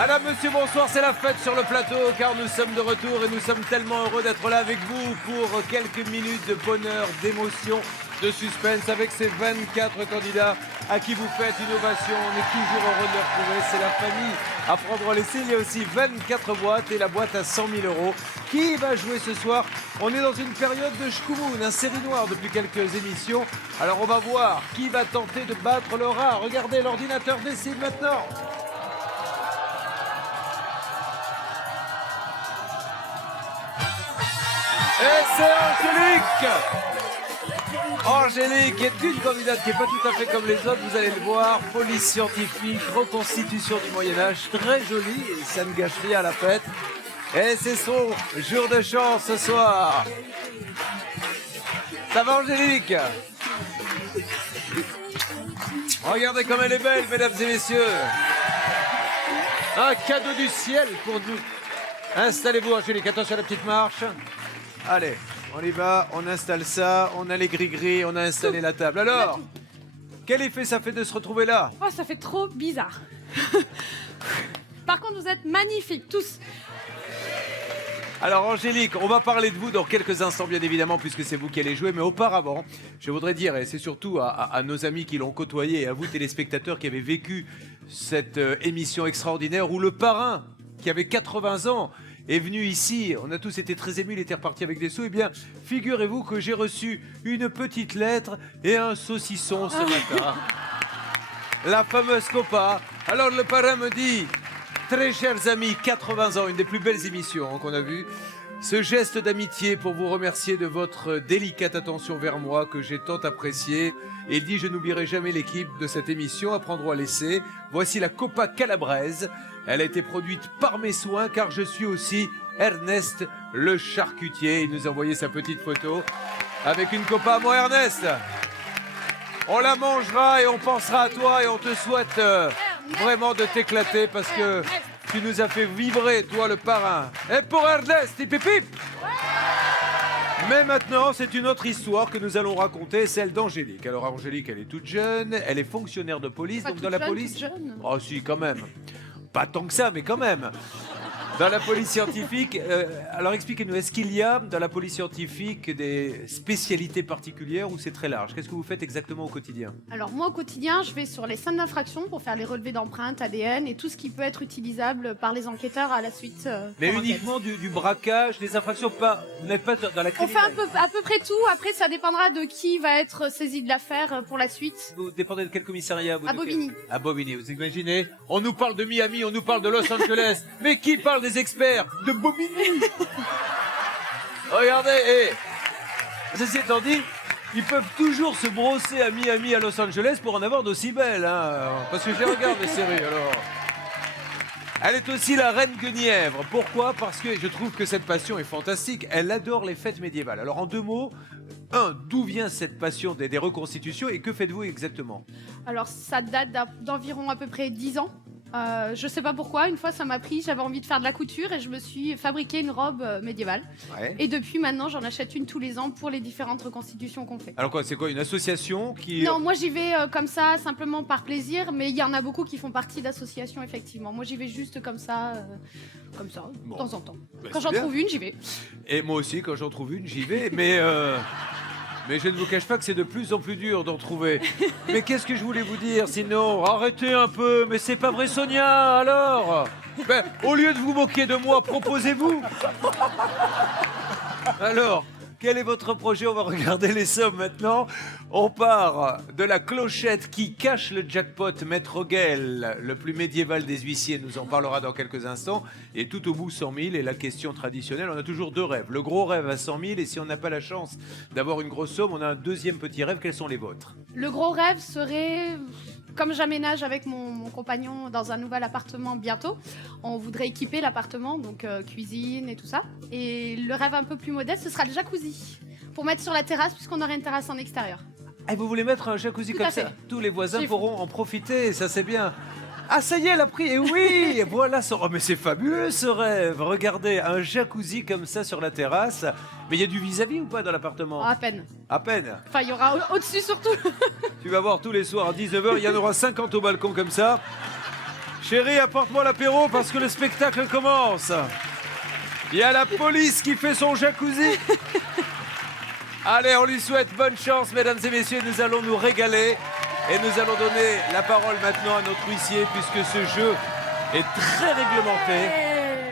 Madame, monsieur, bonsoir, c'est la fête sur le plateau car nous sommes de retour et nous sommes tellement heureux d'être là avec vous pour quelques minutes de bonheur, d'émotion, de suspense avec ces 24 candidats à qui vous faites une ovation. On est toujours heureux de les retrouver, c'est la famille à prendre l'essai. Il y a aussi 24 boîtes et la boîte à 100 000 €. Qui va jouer ce soir? On est dans une période de Shkumoun, un série noire depuis quelques émissions. Alors on va voir qui va tenter de battre le rat. Regardez, l'ordinateur décide maintenant. Et c'est Angélique! Angélique est une candidate qui n'est pas tout à fait comme les autres, vous allez le voir. Police scientifique, reconstitution du Moyen-Âge, très jolie et ça ne gâche rien à la fête. Et c'est son jour de chance ce soir. Ça va, Angélique? Regardez comme elle est belle, mesdames et messieurs. Un cadeau du ciel pour nous. Installez-vous, Angélique. Attention à la petite marche. Allez, on y va, on installe ça, on a les gris-gris, on a installé la table. Alors, quel effet ça fait de se retrouver là? Oh, ça fait trop bizarre. Par contre, vous êtes magnifiques, tous. Alors, Angélique, on va parler de vous dans quelques instants, bien évidemment, puisque c'est vous qui allez jouer. Mais auparavant, je voudrais dire, et c'est surtout à nos amis qui l'ont côtoyé, et à vous, téléspectateurs, qui avez vécu cette émission extraordinaire où le parrain, qui avait 80 ans, est venu ici, on a tous été très émus, il était reparti avec des sous. Eh bien, figurez-vous que j'ai reçu une petite lettre et un saucisson ce matin. La fameuse Copa. Alors le parrain me dit, très chers amis, 80 ans, une des plus belles émissions qu'on a vues. Ce geste d'amitié pour vous remercier de votre délicate attention vers moi que j'ai tant apprécié. Et il dit, je n'oublierai jamais l'équipe de cette émission, Apprendre ou à laisser. Voici la Copa Calabraise. Elle a été produite par mes soins car je suis aussi Ernest le charcutier. Il nous a envoyé sa petite photo avec une Copa. Moi, Ernest, on la mangera et on pensera à toi et on te souhaite vraiment de t'éclater parce que tu nous as fait vibrer, toi le parrain. Et pour Ernest, hip hip hip. Mais maintenant, c'est une autre histoire que nous allons raconter, celle d'Angélique. Alors Angélique, elle est toute jeune, elle est fonctionnaire de police, Pas donc toute dans la jeune, police. toute jeune. Oh si, quand même. Pas tant que ça, mais quand même. Dans la police scientifique, alors expliquez-nous, est-ce qu'il y a dans la police scientifique des spécialités particulières ou c'est très large? Qu'est-ce que vous faites exactement au quotidien? Alors moi, au quotidien, je vais sur les scènes d'infraction pour faire les relevés d'empreintes, ADN et tout ce qui peut être utilisable par les enquêteurs à la suite. Mais pour l'enquête. uniquement du braquage, des infractions, pas, vous n'êtes pas dans la On fait criminelle. à peu près tout. Après, ça dépendra de qui va être saisi de l'affaire pour la suite. Vous dépendez de quel commissariat vous, À de Bobigny. quel- À Bobigny, vous imaginez? On nous parle de Miami, on nous parle de Los Angeles. Mais qui parle des experts? De Bobigny. Regardez, ceci étant dit, ils peuvent toujours se brosser à Miami, à Los Angeles pour en avoir d'aussi belles. Hein, parce que je les regarde les séries, alors. Elle est aussi la reine Guenièvre. Pourquoi? Parce que je trouve que cette passion est fantastique. Elle adore les fêtes médiévales. Alors en deux mots, d'où vient cette passion des reconstitutions et que faites-vous exactement? Alors ça date d'environ à peu près 10 ans. Je sais pas pourquoi, une fois ça m'a pris, j'avais envie de faire de la couture et je me suis fabriqué une robe médiévale. Ouais. Et depuis maintenant, j'en achète une tous les ans pour les différentes reconstitutions qu'on fait. Alors quoi, c'est quoi, une association qui... Non, moi j'y vais comme ça, simplement par plaisir, mais il y en a beaucoup qui font partie d'associations, effectivement. Moi j'y vais juste comme ça, Bon. de temps en temps. Bah, Quand c'est j'en bien. trouve une, j'y vais. Et moi aussi, quand j'en trouve une, j'y vais. Mais je ne vous cache pas que c'est de plus en plus dur d'en trouver. Mais qu'est-ce que je voulais vous dire sinon? Arrêtez un peu, mais c'est pas vrai Sonia, alors ben, au lieu de vous moquer de moi, proposez-vous. Alors, quel est votre projet? On va regarder les sommes maintenant. On part de la clochette qui cache le jackpot, Maître Ogel, le plus médiéval des huissiers, nous en parlera dans quelques instants. Et tout au bout, 100 000. Et la question traditionnelle, on a toujours deux rêves. Le gros rêve à 100 000, et si on n'a pas la chance d'avoir une grosse somme, on a un deuxième petit rêve. Quels sont les vôtres? Le gros rêve serait, comme j'aménage avec mon compagnon dans un nouvel appartement bientôt, on voudrait équiper l'appartement, donc cuisine et tout ça. Et le rêve un peu plus modeste, ce sera le jacuzzi, pour mettre sur la terrasse, puisqu'on aurait une terrasse en extérieur. Et vous voulez mettre un jacuzzi Tout comme à ça? fait. Tous les voisins J'ai- pourront en profiter, ça c'est bien. Ah ça y est, elle a pris, et oui, voilà, oh, mais c'est fabuleux ce rêve. Regardez, un jacuzzi comme ça sur la terrasse. Mais il y a du vis-à-vis ou pas dans l'appartement? À peine. À peine. Enfin, il y aura au-dessus surtout. Tu vas voir tous les soirs à 19h, il y en aura 50 au balcon comme ça. Chérie, apporte-moi l'apéro parce que le spectacle commence. Il y a la police qui fait son jacuzzi. Allez, on lui souhaite bonne chance, mesdames et messieurs. Nous allons nous régaler. Et nous allons donner la parole maintenant à notre huissier puisque ce jeu est très réglementé.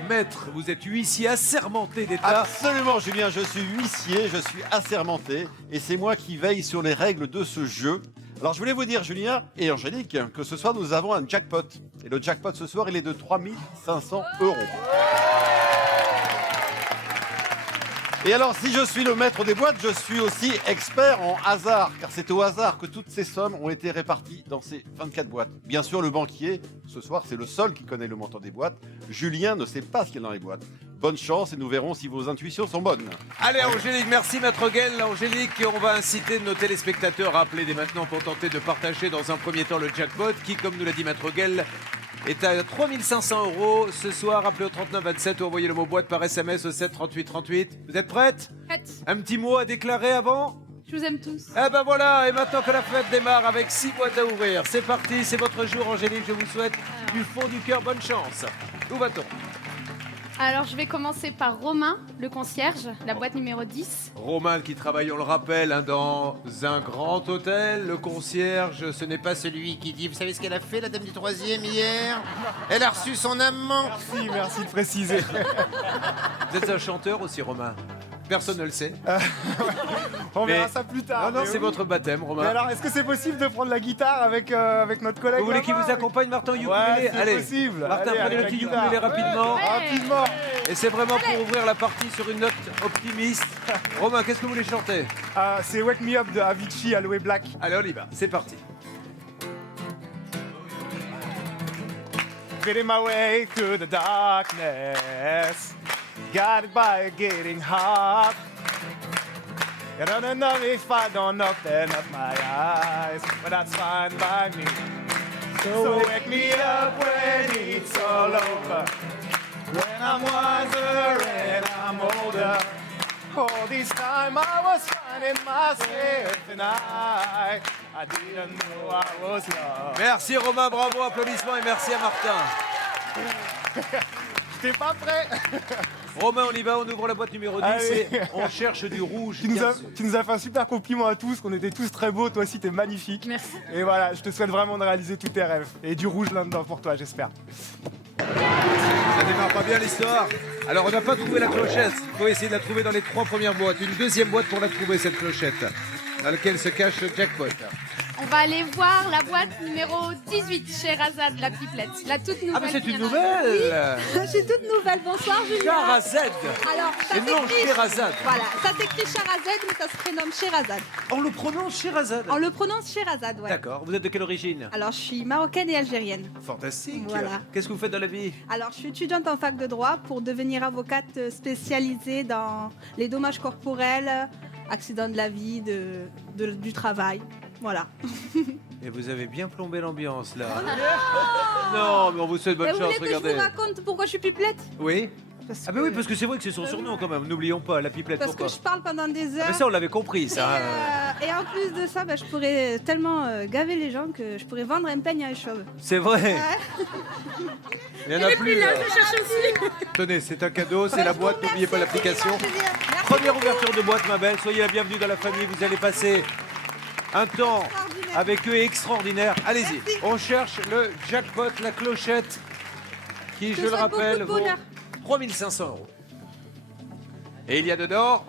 Maître, vous êtes huissier assermenté d'État. Absolument, Julien, je suis huissier, je suis assermenté et c'est moi qui veille sur les règles de ce jeu. Alors je voulais vous dire, Julien et Angélique, que ce soir nous avons un jackpot. Et le jackpot ce soir, il est de 3 500 €. Et alors, si je suis le maître des boîtes, je suis aussi expert en hasard, car c'est au hasard que toutes ces sommes ont été réparties dans ces 24 boîtes. Bien sûr, le banquier, ce soir, c'est le seul qui connaît le montant des boîtes. Julien ne sait pas ce qu'il y a dans les boîtes. Bonne chance et nous verrons si vos intuitions sont bonnes. Allez, Angélique, merci Maître Guel. Angélique, on va inciter nos téléspectateurs à appeler dès maintenant pour tenter de partager dans un premier temps le jackpot qui, comme nous l'a dit Maître Guel, est à 3 500 € ce soir. Appelez au 39 27 ou envoyez le mot boîte par SMS au 7 38 38. Vous êtes prête? Prête. Un petit mot à déclarer avant? Je vous aime tous. Eh ben voilà, et maintenant que la fête démarre avec 6 boîtes à ouvrir, c'est parti, c'est votre jour Angélique, je vous souhaite du fond du cœur bonne chance. Où va-t-on? Alors, je vais commencer par Romain, le concierge, la boîte numéro 10. Romain qui travaille, on le rappelle, dans un grand hôtel. Le concierge, ce n'est pas celui qui dit « Vous savez ce qu'elle a fait, la dame du 3e, hier? Elle a reçu son amant !» Merci de préciser. Vous êtes un chanteur aussi, Romain? Personne ne le sait. On verra Mais- ça plus tard. Non, mais c'est oui. votre baptême, Mais Romain. alors, est-ce que c'est possible de prendre la guitare avec notre collègue Vous voulez qu'il là-bas vous accompagne, Martin Ukulélé? Ouais, c'est Allez, possible. Martin, Allez, prenez le avec petit la guitare. ukulélé rapidement. Rapidement. Et c'est vraiment pour ouvrir la partie sur une note optimiste. Romain, qu'est-ce que vous voulez chanter? C'est Wake Me Up de Avicii, Aloe Black. Allez, on y va, c'est parti. Feeling my way through the darkness. Got it by getting hot. I don't know if I don't open up my eyes, but that's fine by me. So wake me up when it's all over. When I'm wiser and I'm older. All this time I was finding myself and I didn't know I was lost. Merci Romain, bravo, applaudissements et merci à Martin. T'es pas prêt? Romain, on y va, on ouvre la boîte numéro 10 Allez. et on cherche du rouge. Tu nous as fait un super compliment à tous, qu'on était tous très beaux, toi aussi t'es magnifique. Merci. Et voilà, je te souhaite vraiment de réaliser tous tes rêves. Et du rouge là-dedans pour toi, j'espère. Ça démarre pas bien l'histoire. Alors on n'a pas trouvé la clochette, il faut essayer de la trouver dans les 3 premières boîtes. Une deuxième boîte pour la trouver cette clochette, dans laquelle se cache le jackpot. On va aller voir la boîte numéro 18 chez Razad, la pipelette. La toute nouvelle. Ah mais c'est qui une vient d'arriver. nouvelle. Je suis toute nouvelle, bonsoir Julien. Charazade. Alors, ça Et non s'écrit... Sherazade. Voilà, ça s'écrit Charazade, mais ça se prénomme Sherazade. On le prononce Sherazade. On le prononce Sherazade, ouais. D'accord, vous êtes de quelle origine? Alors, je suis marocaine et algérienne. Fantastique. Voilà. Qu'est-ce que vous faites dans la vie? Alors, je suis étudiante en fac de droit pour devenir avocate spécialisée dans les dommages corporels, accidents de la vie, du travail. Voilà. Et vous avez bien plombé l'ambiance là. Non, mais on vous souhaite bonne Et vous chance, voulez que regardez. je vous raconte pourquoi je suis pipelette? Oui. Parce Ah ben oui, parce que c'est vrai que c'est son surnom quand même. N'oublions pas la pipelette. parce Pourquoi? que je parle pendant des Ah, heures. mais ça on l'avait compris ça. Et en plus de ça, je pourrais tellement gaver les gens que je pourrais vendre un peigne à un chauve. C'est vrai. Il n'y en a plus. là. cherche aussi. Tenez, c'est un cadeau, c'est la boîte, n'oubliez pas l'application. Merci Première beaucoup. ouverture de boîte, ma belle. Soyez la bienvenue dans la famille. Vous allez passer un temps Extraordinaire. avec eux extraordinaire. Allez-y, Merci. on cherche le jackpot, la clochette, qui, je le souhaite rappelle, beaucoup de vaut bonheur. 3 500 €. Et il y a dedans...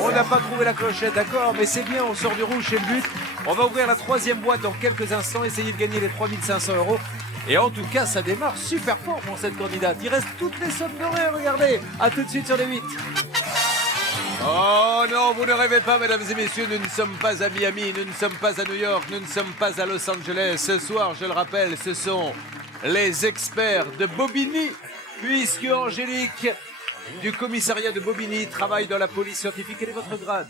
On n'a pas trouvé la clochette, d'accord, mais c'est bien, on sort du rouge, c'est le but. On va ouvrir la 3e boîte dans quelques instants, essayer de gagner les 3 500 €. Et en tout cas, ça démarre super fort pour cette candidate. Il reste toutes les sommes dorées, regardez. A tout de suite sur les 8. Oh non, vous ne rêvez pas, mesdames et messieurs, nous ne sommes pas à Miami, nous ne sommes pas à New York, nous ne sommes pas à Los Angeles. Ce soir, je le rappelle, ce sont les experts de Bobigny, puisque Angélique, du commissariat de Bobigny, travaille dans la police scientifique. Quel est votre grade?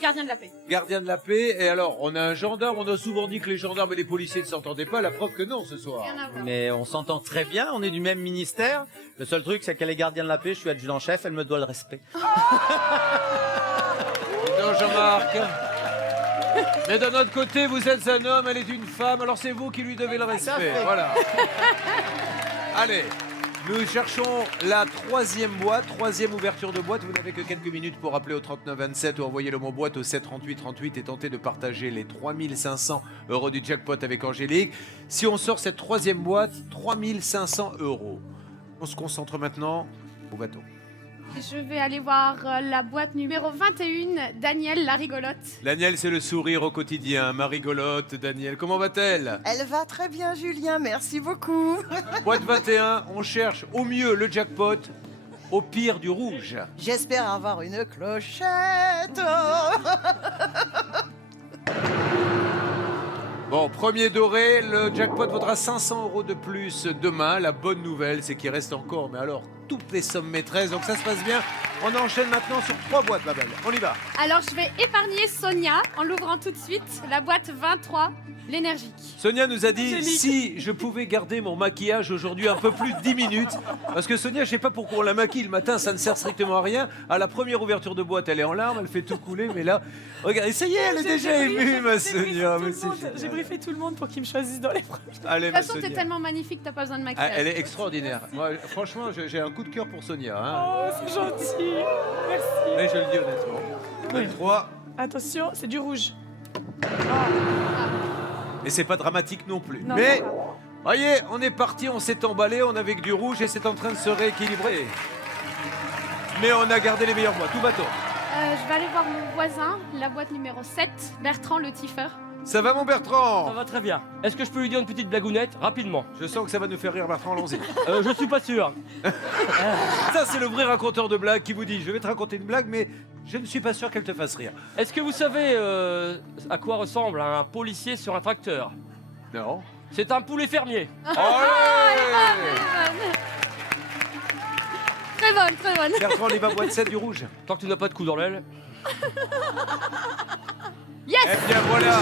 Gardien de la paix. Gardien de la paix. Et alors, on a un gendarme, on a souvent dit que les gendarmes et les policiers ne s'entendaient pas, la preuve que non ce soir. Rien à voir. Mais on s'entend très bien, on est du même ministère. Le seul truc, c'est qu'elle est gardienne de la paix, je suis adjudant-chef, elle me doit le respect. Non, Jean-Marc. Mais d'un autre côté, vous êtes un homme, elle est une femme, alors c'est vous qui lui devez le respect. Voilà. Allez, nous cherchons la troisième boîte, troisième ouverture de boîte. Vous n'avez que quelques minutes pour appeler au 3927 ou envoyer le mot boîte au 73838 et tenter de partager les 3500 € du jackpot avec Angélique. Si on sort cette troisième boîte, 3500 €. On se concentre maintenant au bateau. Je vais aller voir la boîte numéro 21, Daniel la rigolote. Daniel, c'est le sourire au quotidien. Ma rigolote, Daniel, comment va-t-elle? Elle va très bien, Julien, merci beaucoup. Boîte 21, on cherche au mieux le jackpot, au pire du rouge. J'espère avoir une clochette. Bon, premier doré, le jackpot vaudra 500 € de plus demain. La bonne nouvelle, c'est qu'il reste encore, mais alors, toutes les sommes maîtresses, donc ça se passe bien. On enchaîne maintenant sur 3 boîtes, ma belle. On y va. Alors je vais épargner Sonia en l'ouvrant tout de suite. La boîte 23, l'énergique. Sonia nous a dit Angélique. si je pouvais garder mon maquillage aujourd'hui un peu plus de 10 minutes. Parce que Sonia, je sais pas pourquoi on la maquille le matin, ça ne sert strictement à rien. À la première ouverture de boîte, elle est en larmes, elle fait tout couler, mais là, regardez, ça y est, elle est déjà émue, ma Sonia. Mais c'est J'ai génial. briefé tout le monde pour qu'ils me choisissent dans les premiers. Allez, De ma toute façon, t'es Sonia. tellement magnifique, t'as pas besoin de Ah, maquillage. elle est extraordinaire. Moi, franchement, j'ai un coup de cœur pour Sonia. Hein. Oh, c'est gentil. Merci. Mais je le dis honnêtement. 23. Attention, c'est du rouge. Et c'est pas dramatique non plus. Non, Mais, ça va. voyez, on est parti, on s'est emballé, on avait que du rouge et c'est en train de se rééquilibrer. Mais on a gardé les meilleures boîtes, tout bateau. Je vais aller voir mon voisin, la boîte numéro 7, Bertrand le tiffer. Ça va mon Ça Bertrand? va très bien. Est-ce que je peux lui dire une petite blagounette rapidement? Je sens que ça va nous faire rire Bertrand, allons-y. Je suis pas sûr. Ça c'est le vrai raconteur de blagues qui vous dit je vais te raconter une blague mais je ne suis pas sûr qu'elle te fasse rire. Est-ce que vous savez à quoi ressemble un policier sur un tracteur? Non. C'est un poulet fermier. Très bonne, très bonne. Bertrand, on y va, boîte 7 du rouge. Tant que tu n'as pas de coup dans l'aile. Yes. Eh bien voilà.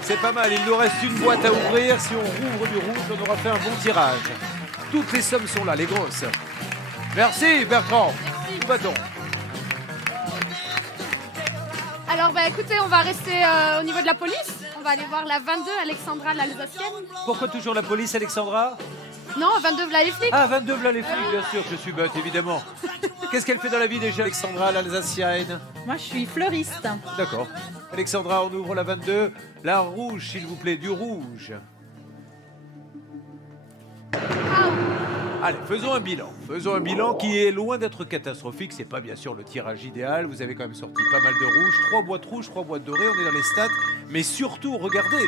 C'est pas mal, il nous reste une boîte à ouvrir. Si on rouvre du rouge, on aura fait un bon tirage. Toutes les sommes sont là, les grosses. Merci Bertrand. Tout va-t-on? Alors, bah écoutez, on va rester au niveau de la police. On va aller voir la 22, Alexandra l'Alsacienne. Pourquoi toujours la police, Alexandra? Non, 22, voilà les flics. Ah, 22 v'là les flics, bien sûr, je suis bête, évidemment. Qu'est-ce qu'elle fait dans la vie déjà, Alexandra, l'Alsacienne? Moi, je suis fleuriste. D'accord. Alexandra, on ouvre la 22. La rouge, s'il vous plaît, du rouge. Allez, faisons un bilan. Faisons un bilan qui est loin d'être catastrophique. C'est pas bien sûr le tirage idéal. Vous avez quand même sorti pas mal de rouges. 3 boîtes rouges, 3 boîtes dorées. On est dans les stats. Mais surtout, regardez,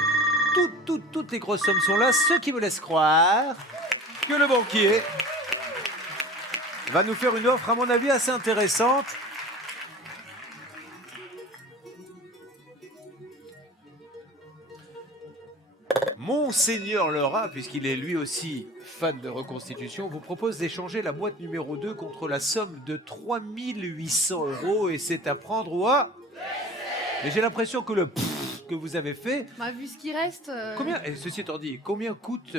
toutes les grosses sommes sont là. Ce qui me laisse croire que le banquier va nous faire une offre, à mon avis, assez intéressante. Monseigneur Lerat, puisqu'il est lui aussi fan de reconstitution, vous propose d'échanger la boîte numéro 2 contre la somme de 3800 € et c'est à prendre ou à... Mais j'ai l'impression que le que vous avez fait... Bah, vu ce qui reste, Combien, et ceci étant dit, combien coûte...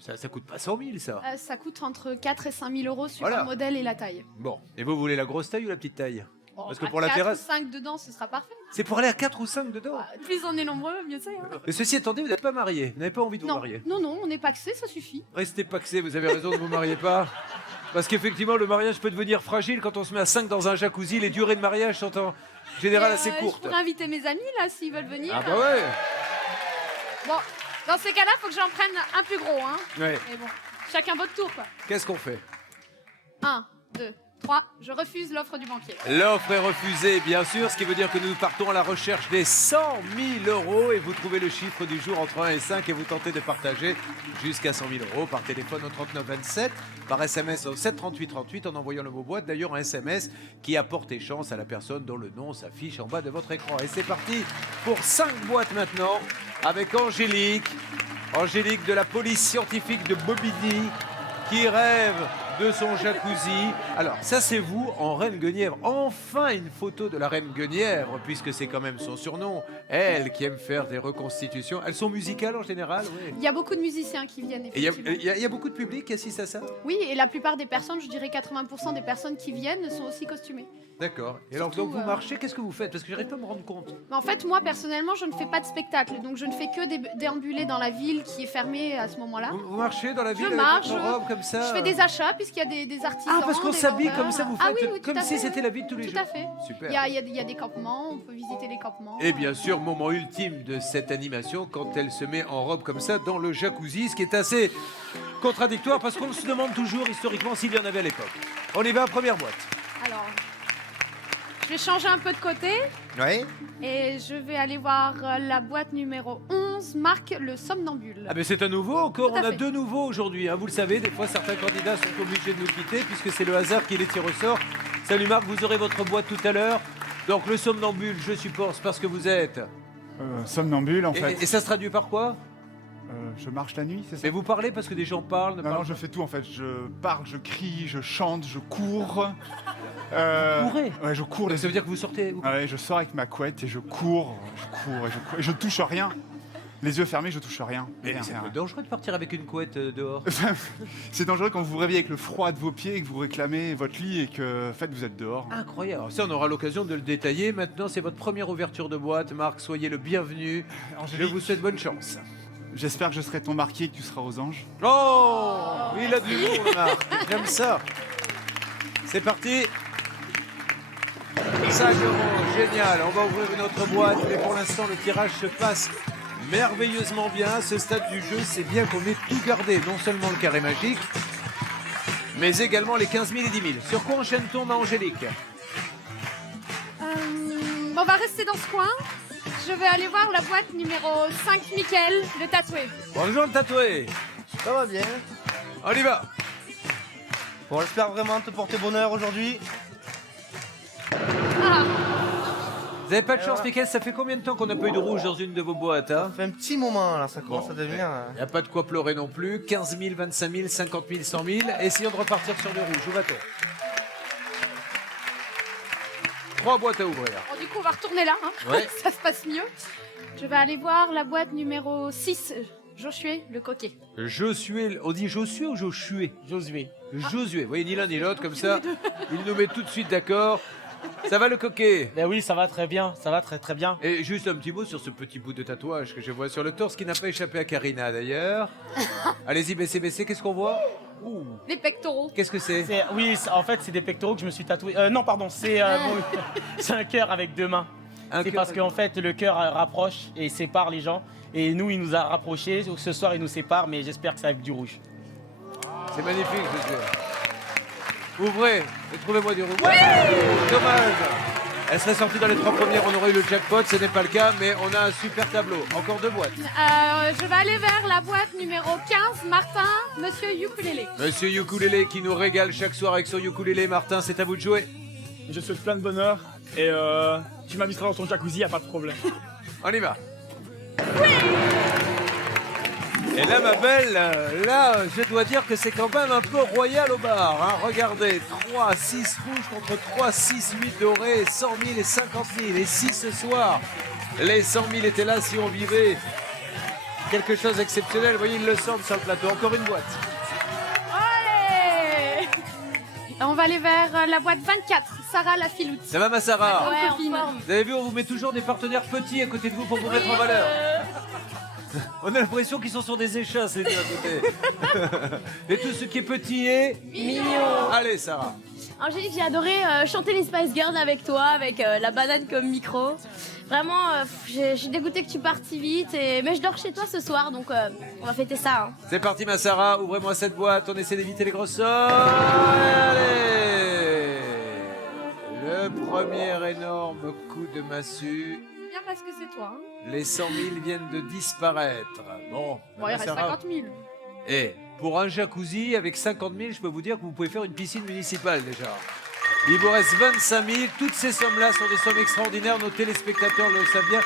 ça coûte pas 100 000 ça. ça coûte entre 4 et 5 000 € sur Voilà. le modèle et la taille. Bon, et vous voulez la grosse taille ou la petite taille? Parce que pour la 4 terrasse, ou 5 dedans, ce sera parfait. c'est pour aller à 4 ou 5 dedans. Plus on est nombreux, mieux c'est. Hein. Mais ceci étant dit, vous n'êtes pas marié, vous n'avez pas envie de vous Non, marier. non, non, on n'est pas axé, ça suffit. Restez paxé, vous avez raison, ne vous mariez pas. Parce qu'effectivement, le mariage peut devenir fragile quand on se met à 5 dans un jacuzzi. Les durées de mariage sont en général assez Je courtes. pourrais inviter mes amis là s'ils veulent venir. Ah bah ouais. Bon, dans ces cas-là, faut que j'en prenne un plus gros, hein. Ouais. Mais bon, chacun votre tour, quoi. Qu'est-ce qu'on fait? 1, 2, 3, je refuse l'offre du banquier. L'offre est refusée, bien sûr, ce qui veut dire que nous partons à la recherche des 100 000 € et vous trouvez le chiffre du jour entre 1 et 5 et vous tentez de partager jusqu'à 100 000 € par téléphone au 3927, par SMS au 73838 en envoyant le mot boîte, d'ailleurs un SMS qui apporte chance à la personne dont le nom s'affiche en bas de votre écran. Et c'est parti pour 5 boîtes maintenant avec Angélique, Angélique de la police scientifique de Bobigny qui rêve de son jacuzzi. Alors, ça, c'est vous en Reine Guenièvre. Enfin, une photo de la Reine Guenièvre, puisque c'est quand même son surnom. Elle qui aime faire des reconstitutions. Elles sont musicales en général, oui. Il y a beaucoup de musiciens qui viennent, Et il y a- effectivement. il y a beaucoup de public qui assiste à ça? Oui, et la plupart des personnes, je dirais 80% des personnes qui viennent sont aussi costumées. D'accord. Et alors, Surtout, donc, vous marchez, qu'est-ce que vous faites? Parce que j'arrive pas à me rendre compte. Mais en fait, moi, personnellement, je ne fais pas de spectacle. Donc, je ne fais que déambuler dans la ville qui est fermée à ce moment-là. Vous marchez dans la ville Je avec marche, votre robe comme ça? Je fais des achats, puisqu'il y a des artisans. Ah, parce qu'on des s'habille vendeurs. comme ça, vous Ah faites oui, oui, tout comme à si fait. c'était la vie de tous les Tout jours. à fait. Super. Il y a des campements, on peut visiter les campements. Et bien sûr, moment ultime de cette animation, quand elle se met en robe comme ça dans le jacuzzi, ce qui est assez contradictoire parce qu'on se demande toujours historiquement s'il y en avait à l'époque. On y va, première boîte. Alors, je vais changer un peu de côté Oui. et je vais aller voir la boîte numéro 11, marque le somnambule. Ah ben c'est un nouveau encore, Tout à on a fait. 2 nouveaux aujourd'hui. Hein. Vous le savez, des fois certains candidats sont obligés de nous quitter puisque c'est le hasard qui les tire au sort. Salut Marc, vous aurez votre boîte tout à l'heure. Donc le somnambule, je suppose, parce que vous êtes. Somnambule, en fait. Et ça se traduit par quoi? Je marche la nuit, c'est ça? Mais vous parlez parce que des gens parlent, ne Non, parlent non, je fais tout en fait. Je parle, je crie, je chante, je cours. courez? Ouais, je cours. Donc ça veut dire que vous sortez vous- Ouais, je sors avec ma couette et je cours, et je touche rien. Les yeux fermés, je touche rien. Mais Rien, c'est rien, un peu rien. dangereux de partir avec une couette dehors. C'est dangereux quand vous vous réveillez avec le froid de vos pieds et que vous réclamez votre lit et que en fait vous êtes dehors. Incroyable. Alors ça, on aura l'occasion de le détailler. Maintenant, c'est votre première ouverture de boîte. Marc, soyez le bienvenu. Je Angélique, vous souhaite bonne chance. j'espère que je serai ton marquis et que tu seras aux anges. Oh, il a de l'humour, le Marc. J'aime ça. C'est parti. 5 €, génial. On va ouvrir une autre boîte, mais pour l'instant, le tirage se passe merveilleusement bien. À ce stade du jeu, c'est bien qu'on ait tout gardé. Non seulement le carré magique, mais également les 15 000 et 10 000. Sur quoi enchaîne-t-on, ma Angélique? On va rester dans ce coin. Je vais aller voir la boîte numéro 5, Mickaël, le tatoué. Bonjour, le tatoué. Ça va bien. On y va. Bon, j'espère vraiment te porter bonheur aujourd'hui. Vous n'avez pas de chance, Mickaël, ça fait combien de temps qu'on n'a pas eu de rouge dans une de vos boîtes, hein? Ça fait un petit moment là, ça commence à devenir. Il n'y a pas de quoi pleurer non plus. 15 000, 25 000, 50 000, 100 000. Essayons de repartir sur le rouge. Où va-t-on? 3 boîtes à ouvrir. Bon, du coup, on va retourner là. Hein. Ouais. Ça se passe mieux. Je vais aller voir la boîte numéro 6, Josué, le coquet. Josué, on dit Josué ou Josué? Josué. Josué. Vous voyez, ni l'un ni l'autre, comme ça, il nous met tout de suite d'accord. Ça va le coquet? Ben oui, ça va très bien, ça va très très bien. Et juste un petit mot sur ce petit bout de tatouage que je vois sur le torse, qui n'a pas échappé à Karina d'ailleurs. Allez-y, baissez, baissez. Qu'est-ce qu'on voit? Ouh. Des pectoraux. Qu'est-ce que c'est? Oui, en fait, c'est des pectoraux que je me suis tatoué. Non, pardon, c'est c'est un cœur avec 2 mains. Un C'est cœur parce qu'en fait, le cœur rapproche et sépare les gens. Et nous, il nous a rapprochés. Ce soir, il nous sépare, mais j'espère que ça va avec du rouge. C'est magnifique, Josué. Ouvrez et trouvez-moi du rouge. Dommage. Elle serait sortie dans les 3 premières, on aurait eu le jackpot, ce n'est pas le cas, mais on a un super tableau. Encore 2 boîtes. Je vais aller vers la boîte numéro 15, Martin, Monsieur Ukulélé. Monsieur Ukulélé qui nous régale chaque soir avec son ukulélé. Martin, c'est à vous de jouer. Je souhaite plein de bonheur et tu m'inviteras dans ton jacuzzi, y a pas de problème. On y va. Et là, ma belle, là, je dois dire que c'est quand même un peu royal au bar. Hein. Regardez, 3, 6 rouges contre 3, 6, 8 dorés, 100 000 et 50 000. Et si ce soir, les 100 000 étaient là, si on vivait quelque chose d'exceptionnel, vous voyez, ils le sentent sur le plateau. Encore une boîte. Allez. On va aller vers la boîte 24, Sarah la filoute. Ça va, ma Sarah? Ouais, copine. Vous avez vu, on vous met toujours des partenaires petits à côté de vous pour vous mettre en valeur. On a l'impression qu'ils sont sur des échasses, les deux à côté. Et tout ce qui est petit est... Mignon. Allez, Sarah. Angélique, j'ai adoré chanter les Spice Girls avec toi, avec la banane comme micro. Vraiment, je suis dégoûtée que tu partes si vite. Mais je dors chez toi ce soir, donc on va fêter ça. Hein. C'est parti, ma Sarah. Ouvrez-moi cette boîte. On essaie d'éviter les grosses sommes. Allez. Le premier énorme coup de massue. Bien parce que c'est toi. Hein. Les 100 000 viennent de disparaître. Bon, Bon, il reste Sarah. 50 000. Et pour un jacuzzi avec 50 000, je peux vous dire que vous pouvez faire une piscine municipale déjà. Il vous reste 25 000. Toutes ces sommes-là sont des sommes extraordinaires. Nos téléspectateurs le savent bien.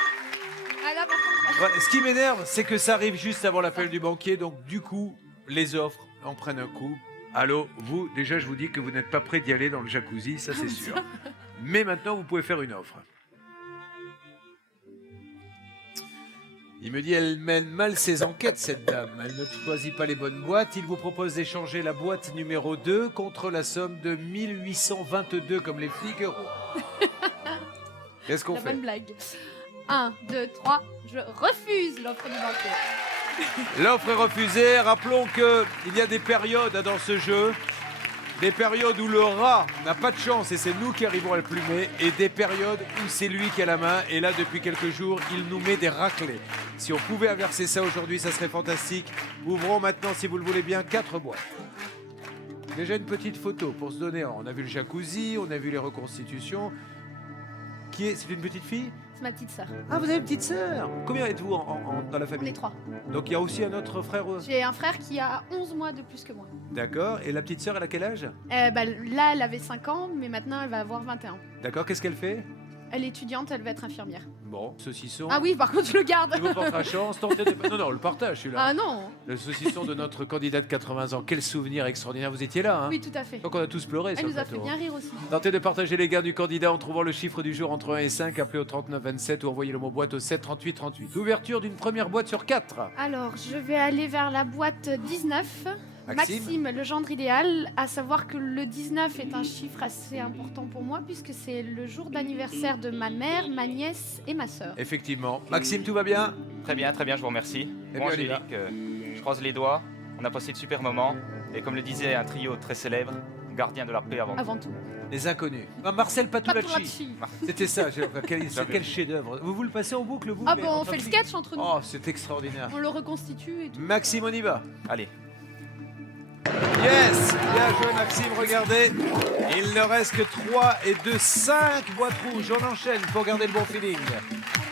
Ah, là, par contre. Ouais, ce qui m'énerve, c'est que ça arrive juste avant l'appel du banquier. Donc, du coup, les offres en prennent un coup. Allô, vous, déjà, je vous dis que vous n'êtes pas prêt d'y aller dans le jacuzzi, ça c'est sûr. Mais maintenant, vous pouvez faire une offre. Il me dit, elle mène mal ses enquêtes, cette dame. Elle ne choisit pas les bonnes boîtes. Il vous propose d'échanger la boîte numéro 2 contre la somme de 1822, comme les flics euros. Qu'est-ce qu'on La fait? bonne blague. 1, 2, 3, je refuse l'offre du banquier. L'offre est refusée. Rappelons qu'il y a des périodes dans ce jeu. Des périodes où le rat n'a pas de chance et c'est nous qui arrivons à le plumer. Et des périodes où c'est lui qui a la main. Et là, depuis quelques jours, il nous met des raclés. Si on pouvait inverser ça aujourd'hui, ça serait fantastique. Ouvrons maintenant, si vous le voulez bien, 4 boîtes. Déjà une petite photo pour se donner. On a vu le jacuzzi, on a vu les reconstitutions. C'est une petite fille? C'est ma petite sœur. Ah, vous avez une petite sœur? Combien êtes-vous dans la On famille? est 3. Donc il y a aussi un autre frère. J'ai un frère qui a 11 mois de plus que moi. D'accord. Et la petite sœur, elle a quel âge? Là, elle avait 5 ans, mais maintenant, elle va avoir 21. D'accord. Qu'est-ce qu'elle fait? Elle est étudiante, elle va être infirmière. Bon, saucisson. Ah oui, par contre, je le garde. Il vous portera chance. Tentez de... Non, on le partage, celui-là. Ah non. Le saucisson de notre candidat de 80 ans. Quel souvenir extraordinaire. Vous étiez là, hein? Oui, tout à fait. Donc on a tous pleuré Elle sur nous le a fait plateau. bien rire aussi. Tentez de partager les gains du candidat en trouvant le chiffre du jour entre 1 et 5. Appelez au 39 27 ou envoyez le mot boîte au 7 38 38. Ouverture d'une première boîte sur 4. Alors, je vais aller vers la boîte 19. Maxime, le gendre idéal, à savoir que le 19 est un chiffre assez important pour moi puisque c'est le jour d'anniversaire de ma mère, ma nièce et ma sœur. Effectivement. Maxime, tout va bien? Très bien, je vous remercie. Eh Moi, bien, Angélique, je croise les doigts. On a passé de super moments. Et comme le disait un trio très célèbre, gardien de la paix avant tout. Les inconnus. Ah, Marcel Patulacci. Patulacci. C'était ça. Quel chef-d'œuvre. Vous le passez en boucle, vous? Ah mais bon, on entre fait le flics. sketch entre nous. Oh, c'est extraordinaire. On le reconstitue et tout. Maxime, on y va. Allez. Yes! Bien joué, Maxime. Regardez. Il ne reste que 3 et 2, 5 boîtes rouges. On enchaîne pour garder le bon feeling.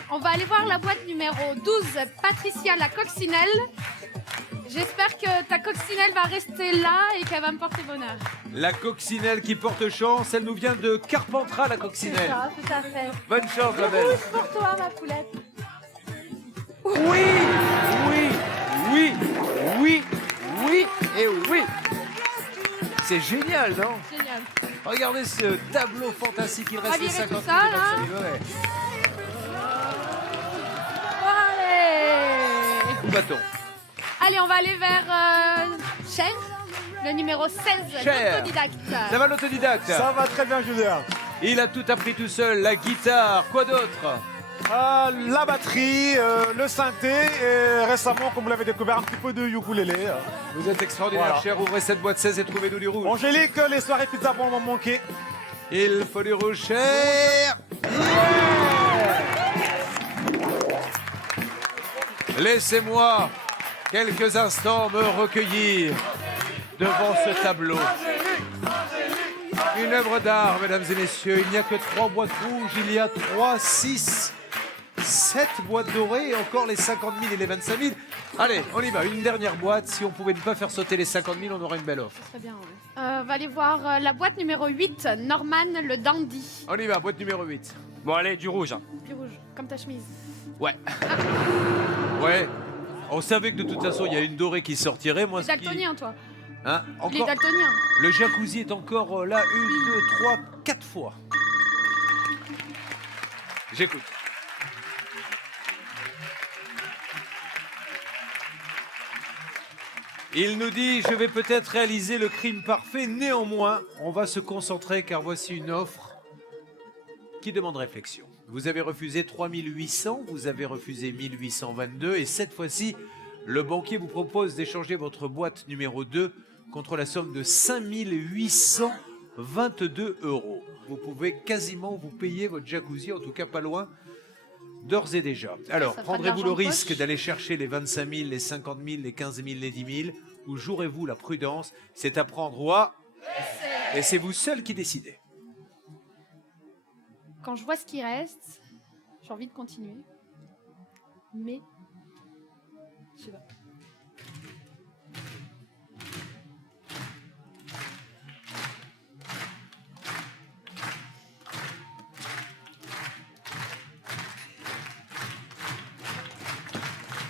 On va aller voir la boîte numéro 12, Patricia la coccinelle. J'espère que ta coccinelle va rester là et qu'elle va me porter bonheur. La coccinelle qui porte chance, elle nous vient de Carpentras, la C'est coccinelle. ça, tout à fait. Bonne chance, la belle. Rouge pour toi, ma poulette. Oui, oui, oui, oui, oui et oui. C'est génial, non? Génial. Regardez ce tableau fantastique. Il On va reste les virer 50 tout ça, là. ouais. Allez. Où va-t-on? Allez, on va aller vers Cher, le numéro 16, Cher. l'autodidacte. Ça va l'autodidacte? Ça va très bien, Julien. Il a tout appris tout seul, la guitare, quoi d'autre? La batterie, le synthé et récemment, comme vous l'avez découvert, un petit peu de ukulélé. Vous êtes extraordinaire, Voilà. cher. Ouvrez cette boîte 16 et trouvez-nous du rouge. Angélique, les soirées pizza vont m'en manquer. Il faut du rouge, cher. Laissez-moi quelques instants me recueillir devant ce tableau. Une œuvre d'art, mesdames et messieurs. Il n'y a que 3 boîtes rouges, il y a 3, 6, 7 boîtes dorées et encore les 50 000 et les 25 000. Allez, on y va. Une dernière boîte. Si on pouvait ne pas faire sauter les 50 000, on aurait une belle offre. Très bien, ouais. On va aller voir la boîte numéro 8, Norman le dandy. On y va, boîte numéro 8. Bon, allez, du rouge. Du rouge, comme ta chemise. Ouais. Ouais. On savait que de toute façon, il y a une dorée qui sortirait. Moi, T'es daltonien, toi. Hein, Il est daltonien. Le jacuzzi est encore là 1, 2, 3, 4 fois. J'écoute. Il nous dit, je vais peut-être réaliser le crime parfait. Néanmoins, on va se concentrer car voici une offre qui demande réflexion. Vous avez refusé 3800, vous avez refusé 1822 et cette fois-ci, le banquier vous propose d'échanger votre boîte numéro 2 contre la somme de 5822 €. Vous pouvez quasiment vous payer votre jacuzzi, en tout cas pas loin, d'ores et déjà. Alors, Ça fera de prendrez-vous le l'argent de risque poche. d'aller chercher les 25 000, les 50 000, les 15 000, les 10 000 ou jouerez-vous la prudence? C'est à prendre ou à... Et c'est vous seul qui décidez. Quand je vois ce qui reste, j'ai envie de continuer. Mais, je sais pas.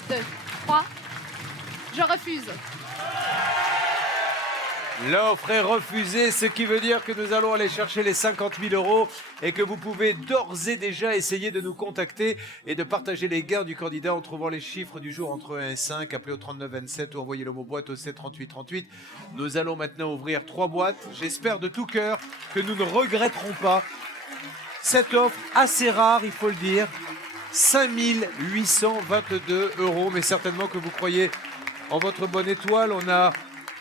Deux, 3, je refuse. L'offre est refusée, ce qui veut dire que nous allons aller chercher les 50 000 euros et que vous pouvez d'ores et déjà essayer de nous contacter et de partager les gains du candidat en trouvant les chiffres du jour entre 1 et 5, appelez au 39 27 ou envoyez le mot boîte au 7 38 38. Nous allons maintenant ouvrir 3 boîtes. J'espère de tout cœur que nous ne regretterons pas cette offre assez rare, il faut le dire. 5 822 euros, mais certainement que vous croyez en votre bonne étoile. On a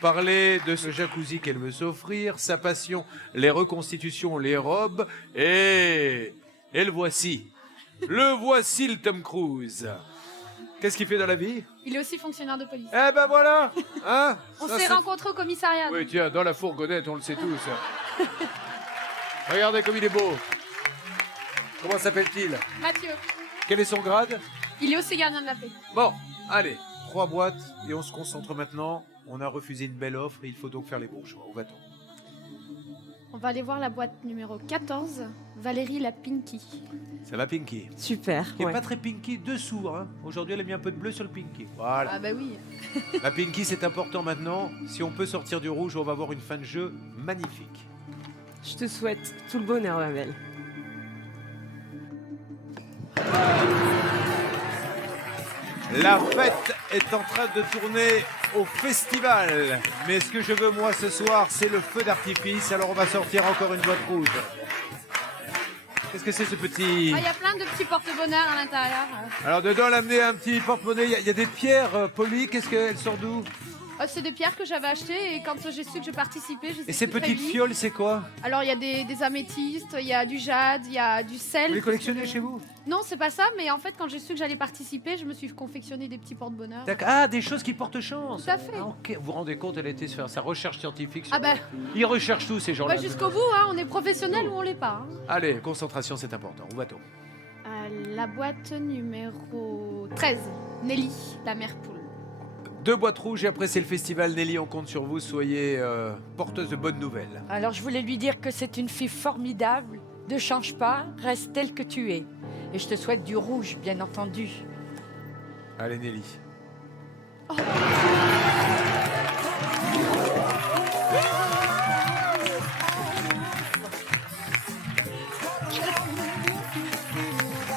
parler de ce jacuzzi qu'elle veut s'offrir, sa passion, les reconstitutions, les robes, et le voici. Le voici, le Tom Cruise. Qu'est-ce qu'il fait dans la vie? Il est aussi fonctionnaire de police. Eh ben voilà, hein. On Ça, s'est c'est- rencontrés au commissariat. Oui, tiens, dans la fourgonnette, on le sait tous. Regardez comme il est beau. Comment s'appelle-t-il? Mathieu. Quel est son grade? Il est aussi gardien de la paix. Bon, allez, 3 boîtes, et on se concentre maintenant. On a refusé une belle offre, et il faut donc faire les bons choix. Où va-t-on? On va aller voir la boîte numéro 14, Valérie la Pinky. Ça va, Pinky? Super. Qui est ouais. pas très Pinky dessous, hein. Aujourd'hui, elle a mis un peu de bleu sur le Pinky. Voilà. Ah bah oui. La Pinky, c'est important maintenant. Si on peut sortir du rouge, on va avoir une fin de jeu magnifique. Je te souhaite tout le bonheur, ma belle. La fête est en train de tourner au festival. Mais ce que je veux, moi, ce soir, c'est le feu d'artifice. Alors, on va sortir encore une boîte rouge. Qu'est-ce que c'est, ce petit... Ah, il y a plein de petits porte-bonheur à l'intérieur. Alors, dedans, l'amener un petit porte-monnaie. Il y a des pierres polies. Qu'est-ce qu'elles sortent d'où? C'est des pierres que j'avais achetées et quand j'ai su que je participais, je Et ces petites fioles, c'est quoi? Alors il y a des améthystes, il y a du jade, il y a du sel. Vous les collectionnez chez vous? Non, c'est pas ça, mais en fait quand j'ai su que j'allais participer, je me suis confectionné des petits porte-bonheur. D'accord. Ah, des choses qui portent chance. Tout à fait. Ah, ok. Vous vous rendez compte, elle a été faire sa recherche scientifique. Sur Ah bah, Ils recherchent tous ces gens-là. jusqu'au bout, hein, on est professionnel ou on l'est pas. hein. Allez, concentration, c'est important. Où va-t-on? La boîte numéro 13, Nelly, la mère poule. 2 boîtes rouges et après c'est le festival. Nelly, on compte sur vous. Soyez porteuse de bonnes nouvelles. Alors je voulais lui dire que c'est une fille formidable. Ne change pas, reste telle que tu es. Et je te souhaite du rouge, bien entendu. Allez, Nelly.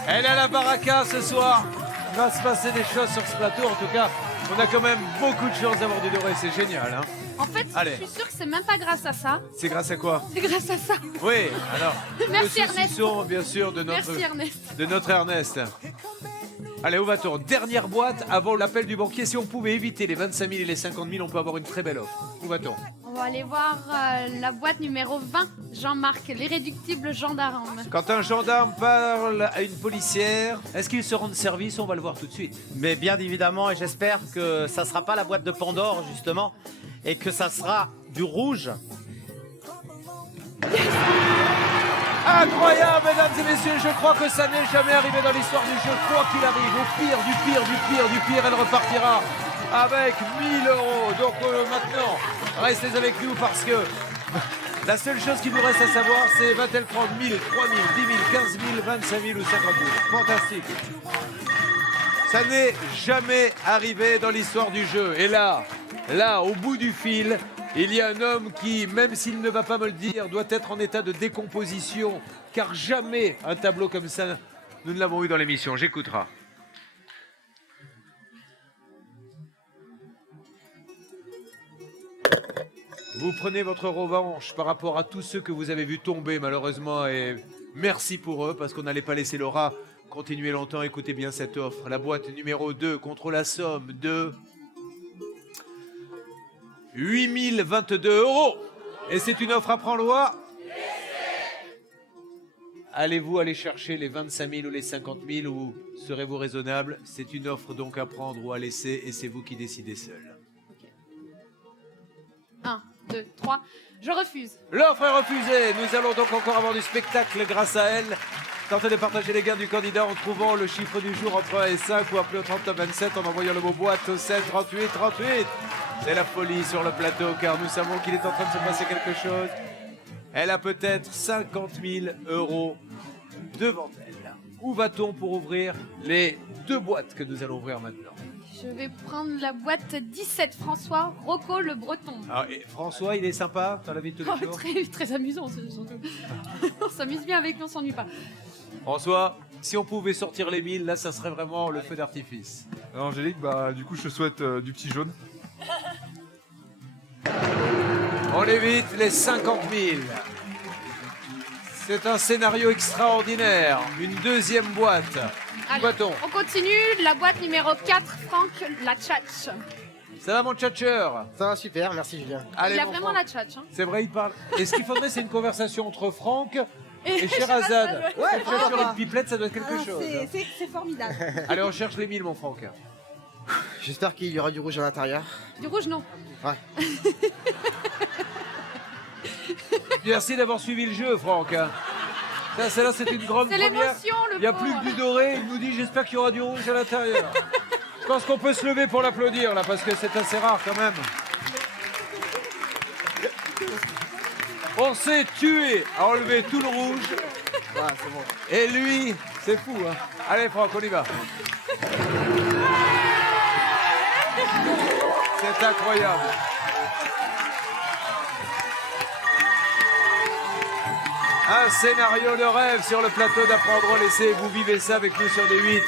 Elle a la baraka ce soir. Il va se passer des choses sur ce plateau. En tout cas, on a quand même beaucoup de chance d'avoir du doré. C'est génial, hein. En fait, Allez. je suis sûre que c'est même pas grâce à ça. C'est grâce à quoi? C'est grâce à ça. Oui, alors. Merci, le Ernest. saucisson, bien sûr, de notre, Merci, Ernest. de notre Ernest. Allez, où va-t-on? Dernière boîte avant l'appel du banquier. Si on pouvait éviter les 25 000 et les 50 000, on peut avoir une très belle offre. Où va-t-on? On va aller voir la boîte numéro 20, Jean-Marc, l'irréductible gendarme. Quand un gendarme parle à une policière, est-ce qu'il se rend service? On va le voir tout de suite. Mais bien évidemment, et j'espère que ça sera pas la boîte de Pandore, justement, et que ça sera du rouge. Incroyable, mesdames et messieurs, je crois que ça n'est jamais arrivé dans l'histoire du jeu. Quoi qu'il arrive, au pire, du pire, du pire, du pire, elle repartira avec 1000 euros. Donc maintenant, restez avec nous parce que la seule chose qui nous reste à savoir, c'est va-t-elle prendre 1000, 3000, 10 000, 15 000, 25 000 ou 50 000? Fantastique. Ça n'est jamais arrivé dans l'histoire du jeu. Et là, au bout du fil, il y a un homme qui, même s'il ne va pas me le dire, doit être en état de décomposition, car jamais un tableau comme ça, nous ne l'avons eu dans l'émission. J'écoutera. Vous prenez votre revanche par rapport à tous ceux que vous avez vus tomber, malheureusement, et merci pour eux, parce qu'on n'allait pas laisser Laura continuer longtemps. Écoutez bien cette offre. La boîte numéro 2 contre la somme de 8 022 euros. Et c'est une offre à prendre au hasard. Allez-vous aller chercher les 25 000 ou les 50 000 ou serez-vous raisonnable? C'est une offre donc à prendre ou à laisser et c'est vous qui décidez seul. 1, 2, 3, je refuse. L'offre est refusée. Nous allons donc encore avoir du spectacle grâce à elle. Tentez de partager les gains du candidat en trouvant le chiffre du jour entre 1 et 5 ou appelez au 3927 en envoyant le mot boîte au 7 38 38. C'est la folie sur le plateau car nous savons qu'il est en train de se passer quelque chose. Elle a peut-être 50 000 euros devant elle. Où va-t-on pour ouvrir les 2 boîtes que nous allons ouvrir maintenant? Je vais prendre la boîte 17, François Rocco le Breton. Ah, et François, il est sympa dans la vie de tous les jours? Très, très amusant, surtout. On s'amuse bien avec lui, on s'ennuie pas. François, si on pouvait sortir les 1000, là, ça serait vraiment le feu d'artifice. Alors, Angélique, bah, du coup, je te souhaite du petit jaune. On évite les 50 000. C'est un scénario extraordinaire. Une 2e boîte. Où Allez, va-t-on? on continue, la boîte numéro 4, Franck la tchatch. Ça va, mon tchatcheur? Ça va super, merci Julien. Allez, Il a mon vraiment Franck. la tchatch. Hein. C'est vrai, il parle. Et ce qu'il faudrait, c'est une conversation entre Franck et Sherazade, Sherazade. ouais. Ouais, Tchatcheur et une pipelette, ça doit être quelque Ah, chose. c'est formidable. Allez, on cherche les 1000, mon Franck. J'espère qu'il y aura du rouge à l'intérieur. Du rouge, non. Ouais. Merci d'avoir suivi le jeu, Franck. Ça, celle-là, c'est une grande C'est première. l'émotion, le Il n'y a pauvre. plus que du doré. Il nous dit, j'espère qu'il y aura du rouge à l'intérieur. Je pense qu'on peut se lever pour l'applaudir, là, parce que c'est assez rare, quand même. On s'est tué à enlever tout le rouge. Ouais, c'est bon. Et lui, c'est fou, hein. Allez, Franck, on y va. C'est incroyable. Un scénario de rêve sur le plateau d'Apprendre au laisser. Vous vivez ça avec nous sur des 8.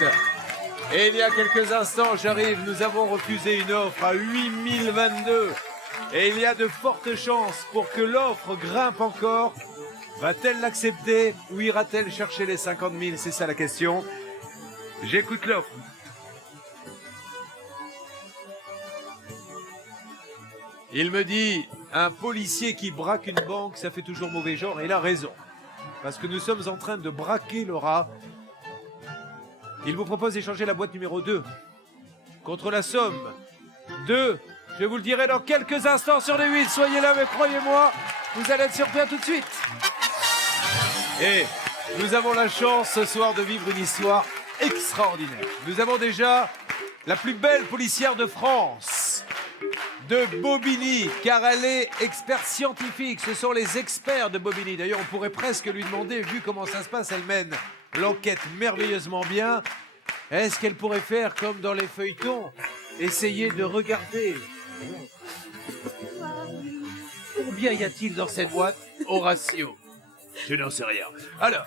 Et il y a quelques instants, j'arrive, nous avons refusé une offre à 8022. Et il y a de fortes chances pour que l'offre grimpe encore. Va-t-elle l'accepter ou ira-t-elle chercher les 50 000? C'est ça la question. J'écoute l'offre. Il me dit, un policier qui braque une banque, ça fait toujours mauvais genre, et il a raison. Parce que nous sommes en train de braquer le rat. Il vous propose d'échanger la boîte numéro 2 contre la somme de, je vous le dirai dans quelques instants sur les 8. Soyez là, mais croyez-moi, vous allez être surpris à tout de suite. Et nous avons la chance ce soir de vivre une histoire extraordinaire. Nous avons déjà la plus belle policière de France, de Bobigny, car elle est experte scientifique. Ce sont les experts de Bobigny. D'ailleurs, on pourrait presque lui demander, vu comment ça se passe, elle mène l'enquête merveilleusement bien. Est-ce qu'elle pourrait faire comme dans les feuilletons, essayer de regarder combien y a-t-il dans cette boîte au ratio? Je n'en sais rien. Alors,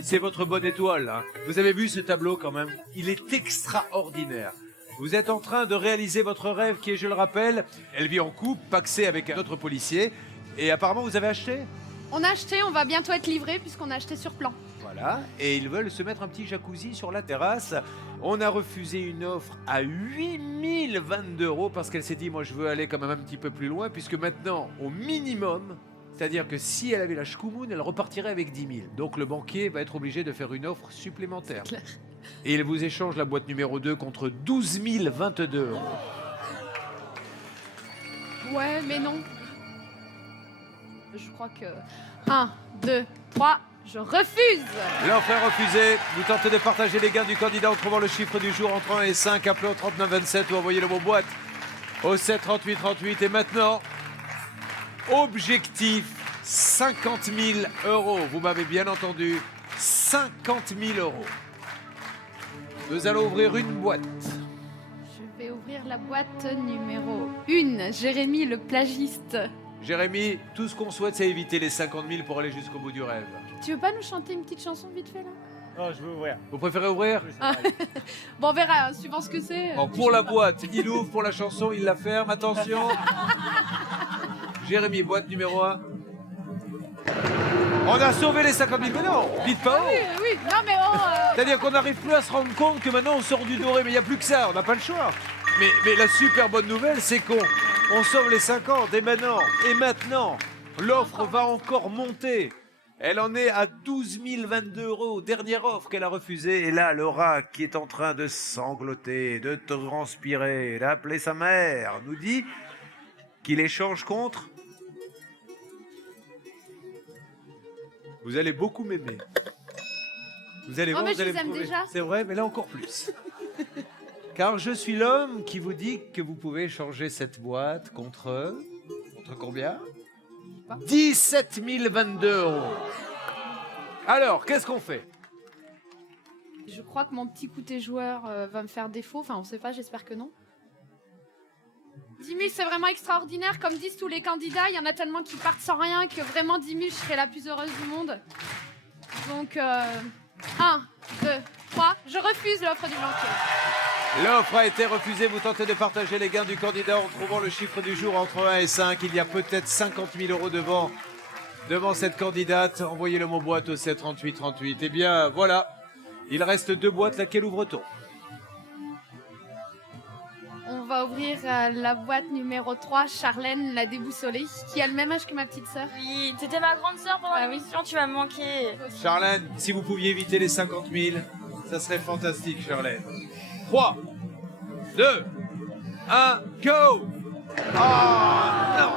c'est votre bonne étoile, hein. Vous avez vu ce tableau quand même? Il est extraordinaire. Vous êtes en train de réaliser votre rêve qui est, je le rappelle, elle vit en couple, paxée avec un autre policier. Et apparemment, vous avez acheté? On a acheté, on va bientôt être livré puisqu'on a acheté sur plan. Voilà. Et ils veulent se mettre un petit jacuzzi sur la terrasse. On a refusé une offre à 8022 € parce qu'elle s'est dit, moi, je veux aller quand même un petit peu plus loin puisque maintenant, au minimum, c'est-à-dire que si elle avait la schkoumoun, elle repartirait avec 10 000. Donc le banquier va être obligé de faire une offre supplémentaire. Et il vous échange la boîte numéro 2 contre 12 022 €. Ouais, mais non. Je crois que... 1, 2, 3, je refuse. L'offre est refusée. Vous tentez de partager les gains du candidat en trouvant le chiffre du jour entre 1 et 5. Appelez au 3927 ou envoyez le mot boîte au 7 38 38. Et maintenant, objectif 50 000 €. Vous m'avez bien entendu, 50 000 €. Nous allons ouvrir une boîte. Je vais ouvrir la boîte numéro 1. Jérémy le plagiste. Jérémy, tout ce qu'on souhaite, c'est éviter les 50 000 pour aller jusqu'au bout du rêve. Tu veux pas nous chanter une petite chanson vite fait là? Oh, je veux ouvrir. Vous préférez ouvrir? Ah. Bon, on verra, hein, suivant ce que c'est. Bon, pour la boîte, il ouvre, pour la chanson, il la ferme. Attention. Jérémy, boîte numéro 1. On a sauvé les 50 000, mais non, dites pas. Oui, oui, non mais oh... C'est-à-dire qu'on n'arrive plus à se rendre compte que maintenant on sort du doré, mais il n'y a plus que ça, on n'a pas le choix. Mais la super bonne nouvelle, c'est qu'on sauve les 50, et maintenant, l'offre va encore monter. Elle en est à 12 022 €, dernière offre qu'elle a refusée. Et là, Laura, qui est en train de sangloter, de transpirer, d'appeler sa mère, nous dit qu'il échange contre... Vous allez beaucoup m'aimer. Vous allez voir, mais vous je allez les me aime trouver. déjà. C'est vrai, mais là encore plus. Car je suis l'homme qui vous dit que vous pouvez changer cette boîte contre combien? 17 022 €. Alors, qu'est-ce qu'on fait? Je crois que mon petit côté joueur va me faire défaut. Enfin, on sait pas, j'espère que non. 10 000, c'est vraiment extraordinaire. Comme disent tous les candidats, il y en a tellement qui partent sans rien que vraiment 10 000, je serai la plus heureuse du monde. Donc, 1, 2, 3, je refuse l'offre du banquier. L'offre a été refusée. Vous tentez de partager les gains du candidat en trouvant le chiffre du jour entre 1 et 5. Il y a peut-être 50 000 euros devant cette candidate. Envoyez le mot boîte au 7 38 38. Eh bien, voilà. Il reste 2 boîtes. Laquelle ouvre-t-on? On va ouvrir la boîte numéro 3, Charlène, la déboussolée, qui a le même âge que ma petite sœur. Oui, t'étais ma grande sœur pendant l'émission, tu vas me manquer. Charlène, si vous pouviez éviter les 50 000, ça serait fantastique, Charlène. 3, 2, 1, go! Oh non!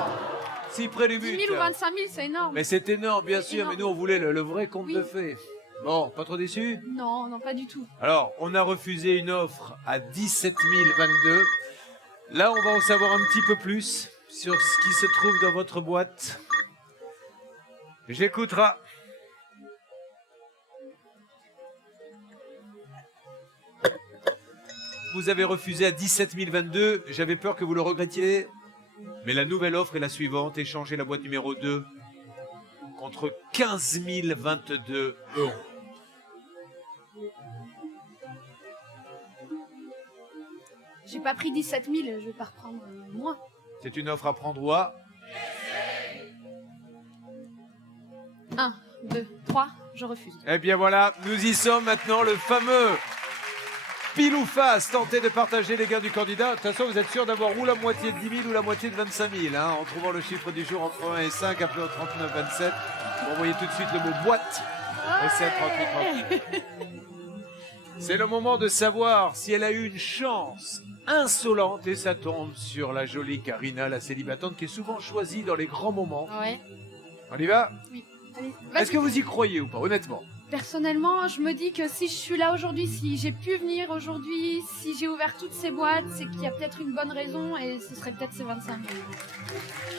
Si près du but. 10 000 ou 25 000, c'est énorme. Mais c'est énorme, bien sûr, mais nous on voulait le vrai conte de fées. Bon, pas trop déçu? Non, non, pas du tout. Alors, on a refusé une offre à 17 022. Là, on va en savoir un petit peu plus sur ce qui se trouve dans votre boîte. J'écoutera. Vous avez refusé à 17 022. J'avais peur que vous le regrettiez. Mais la nouvelle offre est la suivante. Échangez la boîte numéro 2 contre 15 022 euros. J'ai pas pris 17 000, je vais pas reprendre moins. C'est une offre à prendre ou à 1, 2, 3, je refuse. Eh bien voilà, nous y sommes maintenant, le fameux pile ou face. Tentez de partager les gains du candidat. De toute façon, vous êtes sûr d'avoir ou la moitié de 10 000 ou la moitié de 25 000. Hein, en trouvant le chiffre du jour entre 1 et 5, appelez au 39 27. Vous envoyez tout de suite le mot boîte au 7 38 38. C'est le moment de savoir si elle a eu une chance insolente et ça tombe sur la jolie Karina, la célibatante qui est souvent choisie dans les grands moments. Ouais. On y va? Oui. Allez, vas-y. Est-ce que vous y croyez ou pas, honnêtement? Personnellement, je me dis que si je suis là aujourd'hui, si j'ai pu venir aujourd'hui, si j'ai ouvert toutes ces boîtes, c'est qu'il y a peut-être une bonne raison et ce serait peut-être ces 25 000.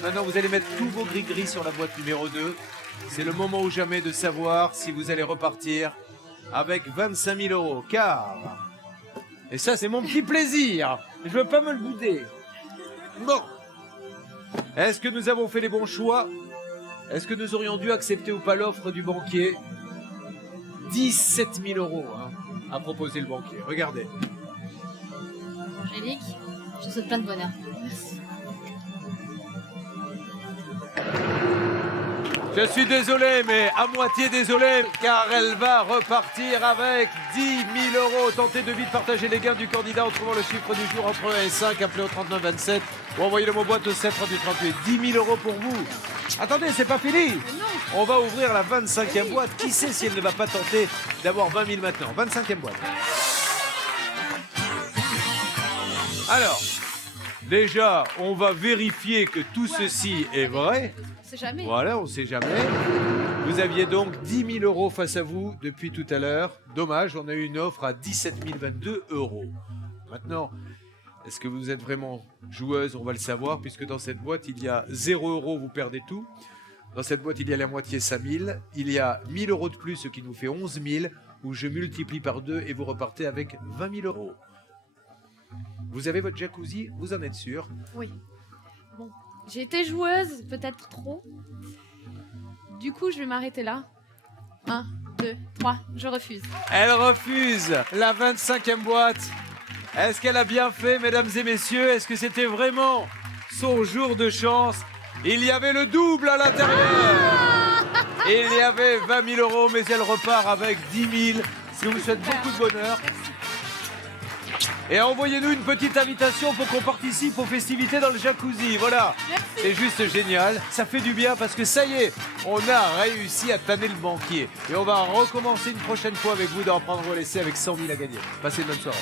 Maintenant, vous allez mettre tous vos gris-gris sur la boîte numéro 2. C'est le moment ou jamais de savoir si vous allez repartir avec 25 000 euros. Car, et ça c'est mon petit plaisir, je veux pas me le bouder. Bon, est-ce que nous avons fait les bons choix? Est-ce que nous aurions dû accepter ou pas l'offre du banquier? 17 000 euros hein, a proposé le banquier. Regardez. Angélique, je te souhaite plein de bonheur. Merci. Je suis désolé, mais à moitié désolé, car elle va repartir avec 10 000 euros. Tentez de vite partager les gains du candidat en trouvant le chiffre du jour entre 1 et 5. Appelez au 39 27 ou envoyez le mot boîte au 7 38 38. 10 000 euros pour vous. Attendez, c'est pas fini. On va ouvrir la 25e boîte. Qui sait si elle ne va pas tenter d'avoir 20 000 maintenant? 25e boîte. Alors, déjà, on va vérifier que tout ceci est vrai. On sait jamais. Voilà, on sait jamais. Vous aviez donc 10 000 euros face à vous depuis tout à l'heure. Dommage, on a eu une offre à 17 022 euros. Maintenant, est-ce que vous êtes vraiment joueuse? On va le savoir, puisque dans cette boîte, il y a 0 euros, vous perdez tout. Dans cette boîte, il y a la moitié 5 000. Il y a 1 000 euros de plus, ce qui nous fait 11 000, où je multiplie par 2 et vous repartez avec 20 000 euros. Vous avez votre jacuzzi, vous en êtes sûr? Oui. Bon, j'ai été joueuse, peut-être trop. Du coup, je vais m'arrêter là. 1, 2, 3, je refuse. Elle refuse la 25e boîte. Est-ce qu'elle a bien fait, mesdames et messieurs? Est-ce que c'était vraiment son jour de chance? Il y avait le double à l'intérieur. Il y avait 20 000 euros, mais elle repart avec 10 000. Je vous souhaite beaucoup de bonheur. Et envoyez-nous une petite invitation pour qu'on participe aux festivités dans le jacuzzi. Voilà, c'est juste génial. Ça fait du bien parce que ça y est, on a réussi à tanner le banquier. Et on va recommencer une prochaine fois avec vous dans Prendre ou Laisser avec 100 000 à gagner. Passez une bonne soirée.